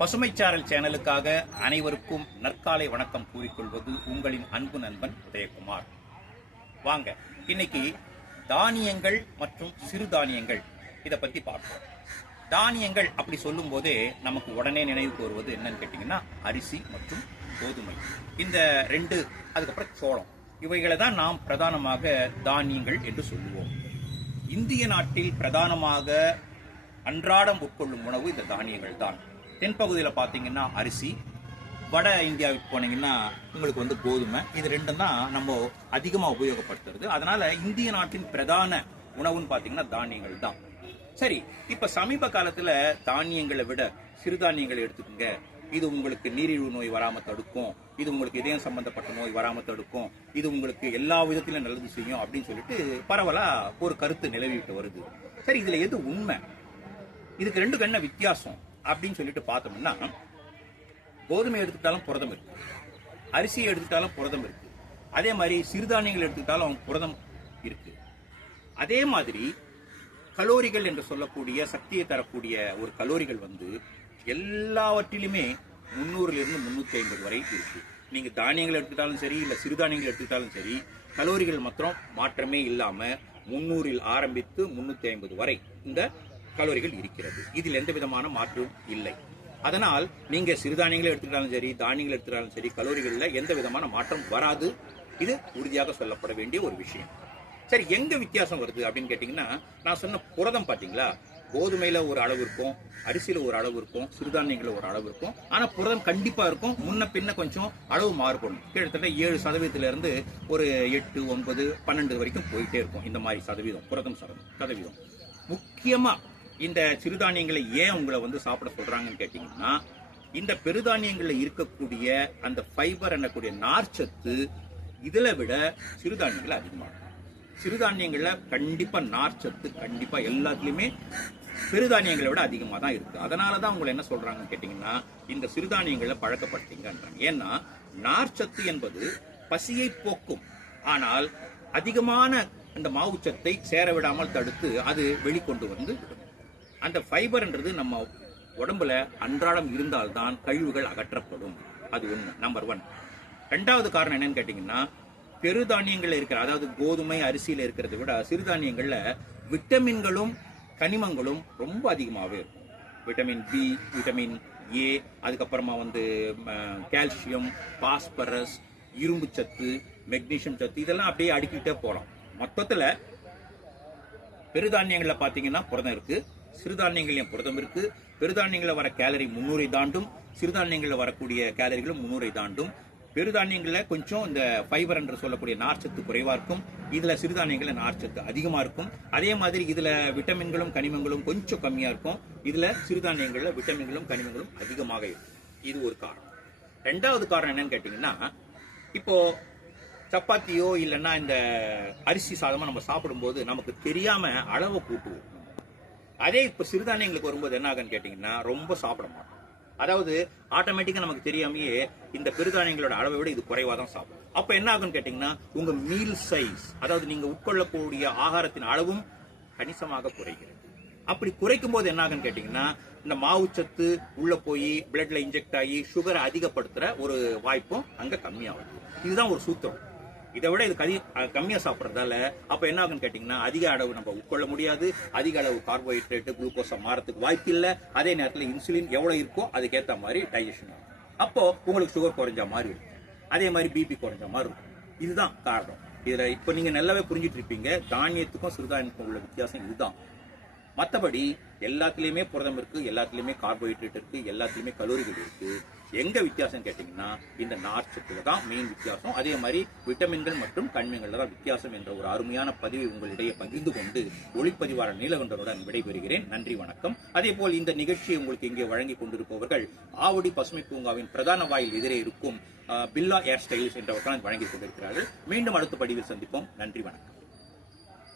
பசுமைச்சாரல் சேனலுக்காக அனைவருக்கும் நற்காலை வணக்கம் கூறிக்கொள்வது உங்களின் அன்பு நண்பன் உதயகுமார். வாங்க இன்னைக்கு தானியங்கள் மற்றும் சிறுதானியங்கள் இதை பத்தி பார்ப்போம். தானியங்கள் அப்படி சொல்லும் போதே நமக்கு உடனே நினைவுக்கு வருவது என்னன்னு கேட்டீங்கன்னா அரிசி மற்றும் கோதுமை. இந்த ரெண்டு, அதுக்கப்புறம் சோளம், இவைகளை தான் நாம் பிரதானமாக தானியங்கள் என்று சொல்லுவோம். இந்திய நாட்டில் பிரதானமாக அன்றாடம் உட்கொள்ளும் உணவு இந்த தானியங்கள் தான். தென்பகுதியில் பார்த்தீங்கன்னா அரிசி, வட இந்தியாவுக்கு போனீங்கன்னா உங்களுக்கு கோதுமை. இது ரெண்டும் தான் நம்ம அதிகமாக உபயோகப்படுத்துறது. அதனால இந்திய நாட்டின் பிரதான உணவுன்னு பார்த்தீங்கன்னா தானியங்கள் தான். சரி, இப்ப சமீப காலத்துல தானியங்களை விட சிறுதானியங்களை எடுத்துக்கோங்க, இது உங்களுக்கு நீரிழிவு நோய் வராம தடுக்கும், இது உங்களுக்கு இதயம் சம்பந்தப்பட்ட நோய் வராம தடுக்கும், இது உங்களுக்கு எல்லா விதத்திலும் நல்லது செய்யும் அப்படின்னு சொல்லிட்டு பரவலா ஒரு கருத்து நிலவிட்டு வருது. சரி, இதுல எது உண்மை, இதுக்கு ரெண்டுக்கு என்ன வித்தியாசம் அப்படின்னு சொல்லிட்டு பார்த்தோம்னா, கோதுமை எடுத்துக்கிட்டாலும் புரதம் இருக்கு, அரிசியை எடுத்துக்கிட்டாலும் புரதம் இருக்கு, அதே மாதிரி சிறுதானியங்கள் எடுத்துக்கிட்டாலும் புரதம் இருக்கு. அதே மாதிரி கலோரிகள் என்று சொல்லக்கூடிய சக்தியை தரக்கூடிய ஒரு கலோரிகள் எல்லாவற்றிலுமே 300 to 350 வரை இருக்கு. நீங்க தானியங்கள் எடுத்துக்கிட்டாலும் சரி, இல்ல சிறுதானியங்கள் எடுத்துக்கிட்டாலும் சரி, கலோரிகள் மாத்திரம் மாற்றமே இல்லாம 300 ஆரம்பித்து 350 வரை இந்த கலோரிகள் இருக்கிறது. இதில் எந்த விதமான மாற்றமும் இல்லை. அதனால் நீங்க சிறுதானியங்களை எடுத்துக்கிட்டாலும் சரி, தானியங்கள் எடுத்துக்கிட்டாலும் சரி, கலோரிகள்ல எந்த விதமான மாற்றம் வராது. இது உறுதியாக சொல்லப்பட வேண்டிய ஒரு விஷயம். சரி, எங்க வித்தியாசம் வருது அப்படின்னு கேட்டீங்கன்னா, நான் சொன்ன புரதம் பாத்தீங்களா, கோதுமையில ஒரு அளவு இருக்கும், அரிசியில ஒரு அளவு இருக்கும், சிறுதானியங்கள ஒரு அளவு இருக்கும். ஆனா புரதம் கண்டிப்பா இருக்கும். முன்ன பின்ன கொஞ்சம் அளவு மாறுபடும். கிட்டத்தட்ட 7% இருந்து ஒரு 8, 9, 12 வரைக்கும் போயிட்டே இருக்கும். இந்த மாதிரி சதவீதம், புரதம் சதவீதம். முக்கியமா இந்த சிறுதானியங்களை ஏன் உங்களை சாப்பிட சொல்றாங்கன்னு கேட்டீங்கன்னா, இந்த பெருதானியங்கள்ல இருக்கக்கூடிய அந்த ஃபைபர் என்னக்கூடிய நார்ச்சத்து இதுல விட சிறுதானியங்கள் அதிகமாகும். சிறுதானியங்கள்ல கண்டிப்பா நார்ச்சத்து கண்டிப்பா எல்லாத்துலயுமே பெருதானியங்களை விட அதிகமாக தான் இருக்கு. அதனாலதான் உங்களை என்ன சொல்றாங்கன்னு கேட்டீங்கன்னா, இந்த சிறுதானியங்களை பழக்கப்படுத்திங்கன்றாங்க. ஏன்னா நார்ச்சத்து என்பது பசியை போக்கும், ஆனால் அதிகமான அந்த மாவுச்சத்தை சேர விடாமல் தடுத்து அது வெளிக்கொண்டு விடும். அந்த ஃபைபர்ன்றது நம்ம உடம்புல அன்றாடம் இருந்தால்தான் கழிவுகள் அகற்றப்படும். அது ஒண்ணு, நம்பர் 1. ரெண்டாவது காரணம் என்னன்னு கேட்டீங்கன்னா, பெருதானியங்கள்ல இருக்கிற, அதாவது கோதுமை அரிசியில இருக்கிறத விட சிறுதானியங்கள்ல விட்டமின்களும் கனிமங்களும் ரொம்ப அதிகமாகவே இருக்கும். விட்டமின் பி, விட்டமின் ஏ, அதுக்கப்புறமா கால்சியம், பாஸ்பரஸ், இரும்பு சத்து, மெக்னீசியம் சத்து, இதெல்லாம் அப்படியே அடுக்கிட்டே போலாம். மொத்தத்துல பெருதானியங்கள்ல பாத்தீங்கன்னா புரதம் இருக்கு, சிறுதானியங்களையும் புரதம் இருக்கு. பெருதானியங்கள வர கேலரி 300 தாண்டும், சிறுதானியங்கள்ல வரக்கூடிய கேலரிகளும் 300 தாண்டும். பெருதானியங்கள்ல கொஞ்சம் இந்த ஃபைபர் என்று சொல்லக்கூடிய நார்ச்சத்து குறைவா இருக்கும், இதுல சிறுதானியங்கள்ல நார்ச்சத்து அதிகமா இருக்கும். அதே மாதிரி இதுல விட்டமின்களும் கனிமங்களும் கொஞ்சம் கம்மியா இருக்கும், இதுல சிறுதானியங்கள்ல விட்டமின்களும் கனிமங்களும் அதிகமாக இருக்கும். இது ஒரு காரணம். ரெண்டாவது காரணம் என்னன்னு கேட்டீங்கன்னா, இப்போ சப்பாத்தியோ இல்லைன்னா இந்த அரிசி சாதமா நம்ம சாப்பிடும்போது நமக்கு தெரியாம அளவை கூட்டுவோம். அதே இப்ப சிறுதானியங்களுக்கு வரும்போது என்ன ஆகுன்னு கேட்டீங்கன்னா, ரொம்ப சாப்பிட மாட்டோம். அதாவது ஆட்டோமேட்டிக்கா நமக்கு தெரியாமையே இந்த பெருதானியங்களோட அளவை விட இது குறைவா தான் சாப்பிடும். அப்ப என்ன ஆகுன்னு கேட்டீங்கன்னா, உங்க மீல் சைஸ், அதாவது நீங்க உட்கொள்ளக்கூடிய ஆகாரத்தின் அளவும் கணிசமாக குறைகிறது. அப்படி குறைக்கும் போது என்ன ஆகுன்னு கேட்டீங்கன்னா, இந்த மாவுச்சத்து உள்ள போய் பிளட்ல இன்ஜெக்ட் ஆகி சுகரை அதிகப்படுத்துற ஒரு வாய்ப்பும் அங்க கம்மியாகுது. இதுதான் ஒரு சூத்திரம். இதை விட இது கம்மியா சாப்பிட்றதால அப்ப என்ன ஆகுன்னு கேட்டீங்கன்னா, அதிக அளவு நம்ம உட்கொள்ள முடியாது, அதிக அளவு கார்போஹைட்ரேட் குளுக்கோஸா மாறதுக்கு வாய்ப்பு இல்லை. அதே நேரத்தில் இன்சுலின் எவ்வளவு இருக்கோ அதுக்கேற்ற மாதிரி டைஜஷன் ஆகும். அப்போ உங்களுக்கு சுகர் குறைஞ்ச மாதிரி இருக்கும், அதே மாதிரி பிபி குறைஞ்ச மாதிரி இருக்கும். இதுதான் காரணம். இதுல இப்ப நீங்க நல்லாவே புரிஞ்சிட்டு இருப்பீங்க, தானியத்துக்கும் சிறுதானியத்துக்கும் உள்ள வித்தியாசம் இதுதான். மற்றபடி எல்லாத்துலயுமே புரதம் இருக்கு, எல்லாத்துலயுமே கார்போஹைட்ரேட் இருக்கு, எல்லாத்துலயுமே கலோரிகள் இருக்கு. எங்க வித்தியாசம் கேட்டீங்கன்னா, இந்த நார்ச்சத்துல தான் மெயின் வித்தியாசம். அதே மாதிரி விட்டமின்கள் மற்றும் கனிமங்கள்ல தான் வித்தியாசம் என்ற ஒரு அருமையான பதிவை உங்களிடையே பகிர்ந்து கொண்டு ஒளிப்பதிவாளர் நீலகண்டனுடன் விடைபெறுகிறேன். நன்றி, வணக்கம். அதே போல் இந்த நிகழ்ச்சியை உங்களுக்கு இங்கே வழங்கி கொண்டிருப்பவர்கள் ஆவடி பசுமை பூங்காவின் பிரதான வாயில் எதிரே இருக்கும் பில்லா ஏர் ஸ்டைல்ஸ் என்றவர்கள் வழங்கிக் கொண்டிருக்கிறார்கள். மீண்டும் அடுத்த பதிவில் சந்திப்போம். நன்றி, வணக்கம்.